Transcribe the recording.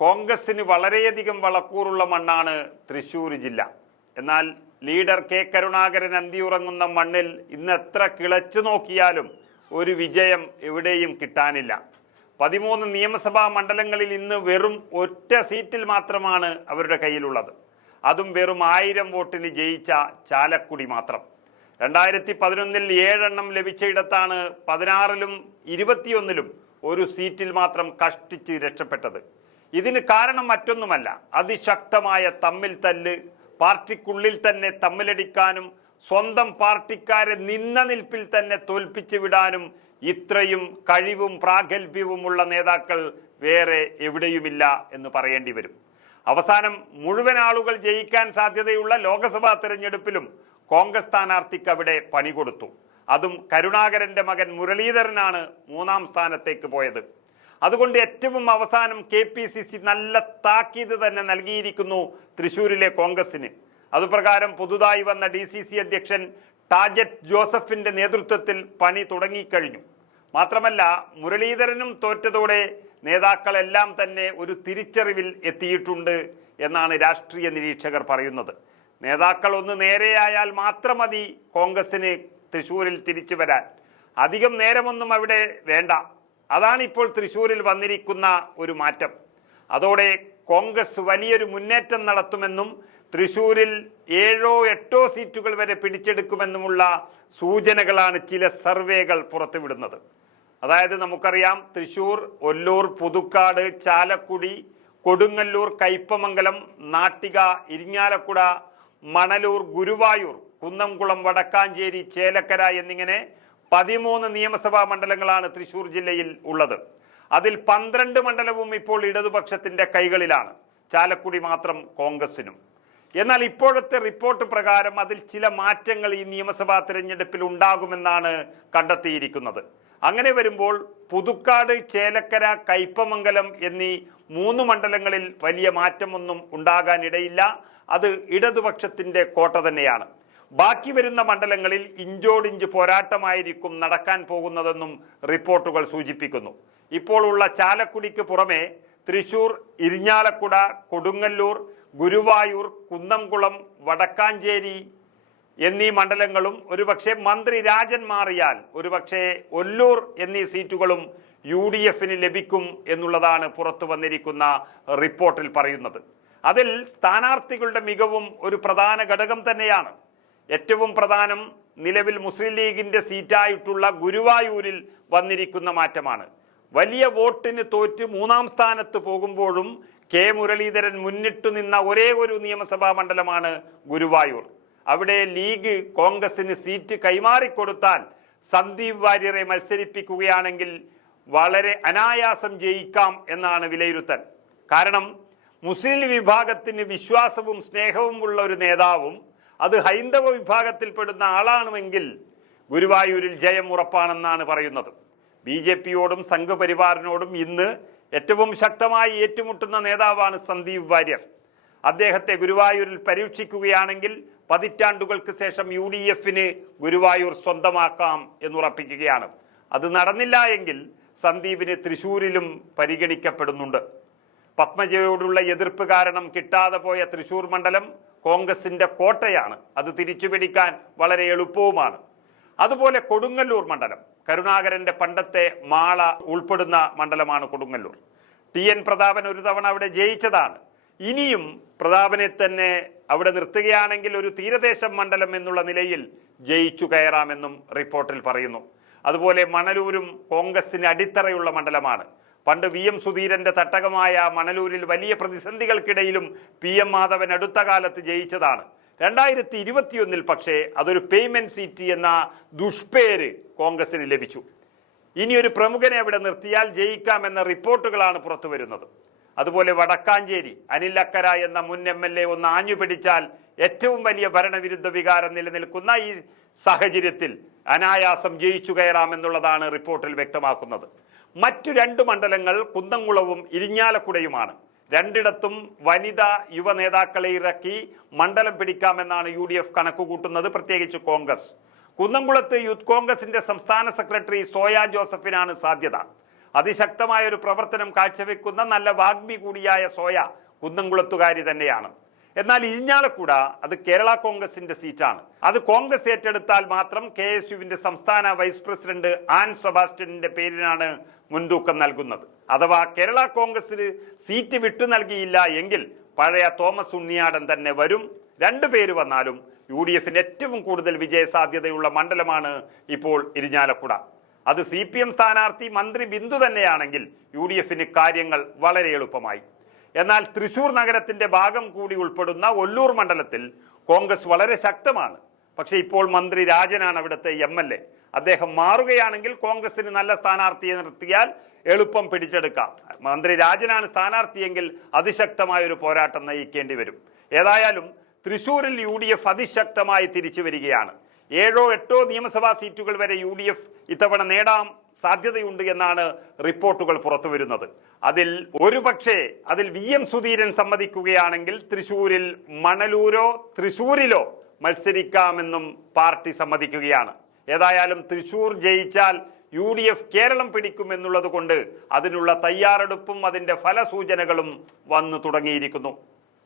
കോൺഗ്രസിന് വളരെയധികം വളക്കൂറുള്ള മണ്ണാണ് തൃശ്ശൂർ ജില്ല. എന്നാൽ ലീഡർ കെ കരുണാകരൻ അന്തിയുറങ്ങുന്ന മണ്ണിൽ ഇന്ന് എത്ര കിളച്ചു നോക്കിയാലും ഒരു വിജയം എവിടെയും കിട്ടാനില്ല. 13 നിയമസഭാ മണ്ഡലങ്ങളിൽ ഇന്ന് വെറും ഒറ്റ സീറ്റിൽ മാത്രമാണ് അവരുടെ കയ്യിലുള്ളത്. അതും വെറും 1000 വോട്ടിന് ജയിച്ച ചാലക്കുടി മാത്രം. 2011 7 എണ്ണം ലഭിച്ചയിടത്താണ് 16-ലും 21-ലും ഒരു സീറ്റിൽ മാത്രം കഷ്ടിച്ച് രക്ഷപ്പെട്ടത്. ഇതിന് കാരണം മറ്റൊന്നുമല്ല, അതിശക്തമായ തമ്മിൽ തല്ല്, പാർട്ടിക്കുള്ളിൽ തന്നെ തമ്മിലടിക്കാനും സ്വന്തം പാർട്ടിക്കാരെ നിന്ന നിൽപ്പിൽ തന്നെ തോൽപ്പിച്ചു വിടാനും ഇത്രയും കഴിവും പ്രാഗൽഭ്യവുമുള്ള നേതാക്കൾ വേറെ എവിടെയുമില്ല എന്ന് പറയേണ്ടി വരും. അവസാനം മുഴുവൻ ആളുകൾ ജയിക്കാൻ സാധ്യതയുള്ള ലോക്സഭാ തെരഞ്ഞെടുപ്പിലും കോൺഗ്രസ് സ്ഥാനാർത്ഥിക്ക് അവിടെ പണി കൊടുത്തു. അതും കരുണാകരന്റെ മകൻ മുരളീധരനാണ് 3-ാം സ്ഥാനത്തേക്ക് പോയത്. അതുകൊണ്ട് ഏറ്റവും അവസാനം KPCC നല്ല താക്കീത് തന്നെ നൽകിയിരിക്കുന്നു തൃശ്ശൂരിലെ കോൺഗ്രസിന്. അതുപ്രകാരം പുതുതായി വന്ന DCC അധ്യക്ഷൻ ടാജറ്റ് ജോസഫിന്റെ നേതൃത്വത്തിൽ പണി തുടങ്ങിക്കഴിഞ്ഞു. മാത്രമല്ല, മുരളീധരനും തോറ്റതോടെ നേതാക്കളെല്ലാം തന്നെ ഒരു തിരിച്ചറിവിൽ എത്തിയിട്ടുണ്ട് എന്നാണ് രാഷ്ട്രീയ നിരീക്ഷകർ പറയുന്നത്. നേതാക്കൾ ഒന്ന് നേരെയായാൽ മാത്രം മതി കോൺഗ്രസിന് തൃശ്ശൂരിൽ തിരിച്ചു വരാൻ. അധികം നേരമൊന്നും അവിടെ വേണ്ട. അതാണ് ഇപ്പോൾ തൃശ്ശൂരിൽ വന്നിരിക്കുന്ന ഒരു മാറ്റം. അതോടെ കോൺഗ്രസ് വലിയൊരു മുന്നേറ്റം നടത്തുമെന്നും തൃശ്ശൂരിൽ 7-8 സീറ്റുകൾ വരെ പിടിച്ചെടുക്കുമെന്നുമുള്ള സൂചനകളാണ് ചില സർവേകൾ പുറത്തുവിടുന്നത്. അതായത് നമുക്കറിയാം, തൃശ്ശൂർ, ഒല്ലൂർ, പുതുക്കാട്, ചാലക്കുടി, കൊടുങ്ങല്ലൂർ, കയ്പമംഗലം, നാട്ടിക, ഇരിങ്ങാലക്കുട, മണലൂർ, ഗുരുവായൂർ, കുന്നംകുളം, വടക്കാഞ്ചേരി, ചേലക്കര എന്നിങ്ങനെ 13 നിയമസഭാ മണ്ഡലങ്ങളാണ് തൃശ്ശൂർ ജില്ലയിൽ ഉള്ളത്. അതിൽ 12 മണ്ഡലവും ഇപ്പോൾ ഇടതുപക്ഷത്തിന്റെ കൈകളിലാണ്, ചാലക്കുടി മാത്രം കോൺഗ്രസിനും. എന്നാൽ ഇപ്പോഴത്തെ റിപ്പോർട്ട് പ്രകാരം അതിൽ ചില മാറ്റങ്ങൾ ഈ നിയമസഭാ തിരഞ്ഞെടുപ്പിൽ ഉണ്ടാകുമെന്നാണ് കണ്ടെത്തിയിരിക്കുന്നത്. അങ്ങനെ വരുമ്പോൾ പുതുക്കാട്, ചേലക്കര, കയ്പമംഗലം എന്നീ 3 മണ്ഡലങ്ങളിൽ വലിയ മാറ്റമൊന്നും ഉണ്ടാകാനിടയില്ല. അത് ഇടതുപക്ഷത്തിന്റെ കോട്ട തന്നെയാണ്. ബാക്കി വരുന്ന മണ്ഡലങ്ങളിൽ ഇഞ്ചോടിഞ്ച് പോരാട്ടമായിരിക്കും നടക്കാൻ പോകുന്നതെന്നും റിപ്പോർട്ടുകൾ സൂചിപ്പിക്കുന്നു. ഇപ്പോൾ ഉള്ള ചാലക്കുടിക്ക് പുറമെ തൃശൂർ, ഇരിഞ്ഞാലക്കുട, കൊടുങ്ങല്ലൂർ, ഗുരുവായൂർ, കുന്നംകുളം, വടക്കാഞ്ചേരി എന്നീ മണ്ഡലങ്ങളും ഒരുപക്ഷെ മന്ത്രി രാജൻ മാറിയാൽ ഒരുപക്ഷെ ഒല്ലൂർ എന്നീ സീറ്റുകളും UDFന് ലഭിക്കും എന്നുള്ളതാണ് പുറത്തു വന്നിരിക്കുന്ന റിപ്പോർട്ടിൽ പറയുന്നത്. അതിൽ സ്ഥാനാർത്ഥികളുടെ മികവും ഒരു പ്രധാന ഘടകം തന്നെയാണ്. ഏറ്റവും പ്രധാനം നിലവിൽ മുസ്ലിം ലീഗിന്റെ സീറ്റായിട്ടുള്ള ഗുരുവായൂരിൽ വന്നിരിക്കുന്ന മാറ്റമാണ്. വലിയ വോട്ടിന് തോറ്റ് 3-ാം സ്ഥാനത്ത് പോകുമ്പോഴും കെ മുരളീധരൻ മുന്നിട്ടു നിന്ന ഒരേ ഒരു നിയമസഭാ മണ്ഡലമാണ് ഗുരുവായൂർ. അവിടെ ലീഗ് കോൺഗ്രസിന് സീറ്റ് കൈമാറിക്കൊടുത്താൽ സന്ദീപ് വാര്യരെ മത്സരിപ്പിക്കുകയാണെങ്കിൽ വളരെ അനായാസം ജയിക്കാം എന്നാണ് വിലയിരുത്തൽ. കാരണം മുസ്ലിം വിഭാഗത്തിന് വിശ്വാസവും സ്നേഹവും ഉള്ള ഒരു നേതാവും അത് ഹൈന്ദവ വിഭാഗത്തിൽപ്പെടുന്ന ആളാണെങ്കിൽ ഗുരുവായൂരിൽ ജയം ഉറപ്പാണെന്നാണ് പറയുന്നത്. BJPയോടും സംഘപരിവാറിനോടും ഇന്ന് ഏറ്റവും ശക്തമായി ഏറ്റുമുട്ടുന്ന നേതാവാണ് സന്ദീപ് വാര്യർ. അദ്ദേഹത്തെ ഗുരുവായൂരിൽ പരീക്ഷിക്കുകയാണെങ്കിൽ പതിറ്റാണ്ടുകൾക്ക് ശേഷം UDFന് ഗുരുവായൂർ സ്വന്തമാക്കാം എന്നുറപ്പിക്കുകയാണ്. അത് നടന്നില്ല എങ്കിൽ സന്ദീപിന് തൃശ്ശൂരിലും പരിഗണിക്കപ്പെടുന്നുണ്ട്. പത്മജയോടുള്ള എതിർപ്പ് കാരണം കിട്ടാതെ പോയ തൃശ്ശൂർ മണ്ഡലം കോൺഗ്രസിന്റെ കോട്ടയാണ്. അത് തിരിച്ചുപിടിക്കാൻ വളരെ എളുപ്പവുമാണ്. അതുപോലെ കൊടുങ്ങല്ലൂർ മണ്ഡലം കരുണാകരന്റെ പണ്ടത്തെ മാള ഉൾപ്പെടുന്ന മണ്ഡലമാണ് കൊടുങ്ങല്ലൂർ. TN പ്രതാപൻ ഒരു തവണ അവിടെ ജയിച്ചതാണ്. ഇനിയും പ്രതാപനെ തന്നെ അവിടെ നിർത്തുകയാണെങ്കിൽ ഒരു തീരദേശം മണ്ഡലം എന്നുള്ള നിലയിൽ ജയിച്ചു കയറാമെന്നും റിപ്പോർട്ടിൽ പറയുന്നു. അതുപോലെ മണലൂരും കോൺഗ്രസിന് അടിത്തറയുള്ള മണ്ഡലമാണ്. പണ്ട് VM സുധീരന്റെ തട്ടകമായ മണലൂരിൽ വലിയ പ്രതിസന്ധികൾക്കിടയിലും PM മാധവൻ അടുത്ത കാലത്ത് ജയിച്ചതാണ്. 2021 പക്ഷേ അതൊരു പേയ്മെന്റ് സീറ്റ് എന്ന ദുഷ്പേര് കോൺഗ്രസിന് ലഭിച്ചു. ഇനി ഒരു പ്രമുഖനെ അവിടെ നിർത്തിയാൽ ജയിക്കാമെന്ന റിപ്പോർട്ടുകളാണ് പുറത്തു വരുന്നത്. അതുപോലെ വടക്കാഞ്ചേരി അനിൽ അക്കര എന്ന മുൻ MLA ഒന്ന് ആഞ്ഞു പിടിച്ചാൽ ഏറ്റവും വലിയ ഭരണവിരുദ്ധ വികാരം നിലനിൽക്കുന്ന ഈ സാഹചര്യത്തിൽ അനായാസം ജയിച്ചു കയറാമെന്നുള്ളതാണ് റിപ്പോർട്ടിൽ വ്യക്തമാക്കുന്നത്. മറ്റു 2 മണ്ഡലങ്ങൾ കുന്നംകുളവും ഇരിഞ്ഞാലക്കുടയുമാണ്. രണ്ടിടത്തും വനിതാ യുവ നേതാക്കളെ ഇറക്കി മണ്ഡലം പിടിക്കാമെന്നാണ് UDF കണക്കുകൂട്ടുന്നത്, പ്രത്യേകിച്ച് കോൺഗ്രസ്. കുന്നംകുളത്ത് യൂത്ത് കോൺഗ്രസിന്റെ സംസ്ഥാന സെക്രട്ടറി സോയ ജോസഫിനാണ് സാധ്യത. അതിശക്തമായ ഒരു പ്രവർത്തനം കാഴ്ചവെക്കുന്ന നല്ല വാഗ്മി കൂടിയായ സോയ കുന്നംകുളത്തുകാരി തന്നെയാണ്. എന്നാൽ ഇരിഞ്ഞാലക്കുട അത് കേരള കോൺഗ്രസിന്റെ സീറ്റാണ്. അത് കോൺഗ്രസ് ഏറ്റെടുത്താൽ മാത്രം KSUവിന്റെ സംസ്ഥാന വൈസ് പ്രസിഡന്റ് ആൻ സെബാസ്റ്റ്യന്റെ പേരിനാണ് മുൻതൂക്കം നൽകുന്നത്. അഥവാ കേരള കോൺഗ്രസിന് സീറ്റ് വിട്ടു നൽകിയില്ല എങ്കിൽ പഴയ തോമസ് ഉണ്ണിയാടൻ തന്നെ വരും. രണ്ടു പേര് വന്നാലും UDFന് ഏറ്റവും കൂടുതൽ വിജയ സാധ്യതയുള്ള മണ്ഡലമാണ് ഇപ്പോൾ ഇരിഞ്ഞാലക്കുട. അത് CPM സ്ഥാനാർത്ഥി മന്ത്രി ബിന്ദു തന്നെയാണെങ്കിൽ UDFന് കാര്യങ്ങൾ വളരെ എളുപ്പമായി. എന്നാൽ തൃശൂർ നഗരത്തിന്റെ ഭാഗം കൂടി ഉൾപ്പെടുന്ന ഒല്ലൂർ മണ്ഡലത്തിൽ കോൺഗ്രസ് വളരെ ശക്തമാണ്. പക്ഷെ ഇപ്പോൾ മന്ത്രി രാജനാണ് അവിടുത്തെ MLA. അദ്ദേഹം മാറുകയാണെങ്കിൽ കോൺഗ്രസിന് നല്ല സ്ഥാനാർത്ഥിയെ നിർത്തിയാൽ എളുപ്പം പിടിച്ചെടുക്കാം. മന്ത്രി രാജനാണ് സ്ഥാനാർത്ഥിയെങ്കിൽ അതിശക്തമായ ഒരു പോരാട്ടം നയിക്കേണ്ടി വരും. ഏതായാലും തൃശൂരിൽ UDF അതിശക്തമായി തിരിച്ചു വരികയാണ്. 7 or 8 നിയമസഭാ സീറ്റുകൾ വരെ UDF ഇത്തവണ നേടാൻ സാധ്യതയുണ്ട് എന്നാണ് റിപ്പോർട്ടുകൾ പുറത്തു വരുന്നത്. അതിൽ VM സുധീരൻ സമ്മതിക്കുകയാണെങ്കിൽ തൃശൂരിൽ മണലൂരോ തൃശൂരിലോ മത്സരിക്കാമെന്നും പാർട്ടി സമ്മതിക്കുകയാണ്. ഏതായാലും തൃശൂർ ജയിച്ചാൽ UDF കേരളം പിടിക്കുമെന്നുള്ളത് കൊണ്ട് അതിനുള്ള തയ്യാറെടുപ്പും അതിന്റെ ഫലസൂചനകളും വന്നു തുടങ്ങിയിരിക്കുന്നു.